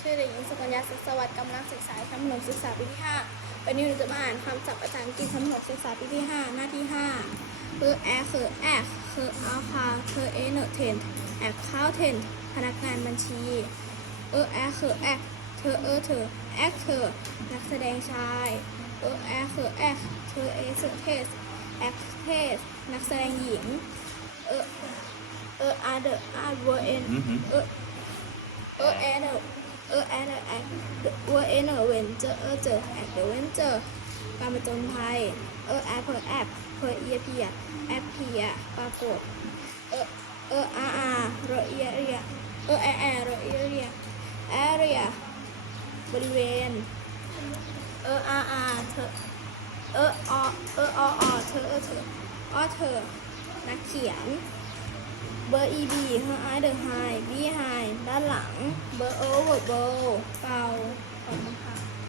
ชื่อเด็กหญิงสุกัญญาสุขสวัสดิ์กำลังศึกษาชั้นประถมศึกษาปีที่5วันนี้หนูจะมาอ่านคำศัพท์ภาษาอังกฤษชั้นประถมศึกษาปีที่ 5 หน้าที่5คือแอร์คือแอคคืออาคาคือเอเนอร์เทนแอคเคาเทนพนักงานบัญชีเออแอคคือแอคเธอเออเธอแอคเธอนักแสดงชายเออแอคคือแอคเธอเอสเทสแอคเทสนักแสดงหญิงเออเอออาร์เดอร์อาร์เวอร์เอ็นเออ เออแอนเออแอคเอเอนเออเวนเจอเออเจอแอคเดเวนเจอการประจนภัยเออแอปเพอแอปเพอเอียพียแอปเพียปรากฏเออเอออาร์อาร์รอเอียเรียเออแอร์แอร์รอเอียเรียแอเรียบริเวณเอออาร์อาร์เธอเอออเออออเธอเออเธอออเธอนักเขียนเบอร์ EB เฮอร์ไอเด lẳng bơ ố bồ bồ bầu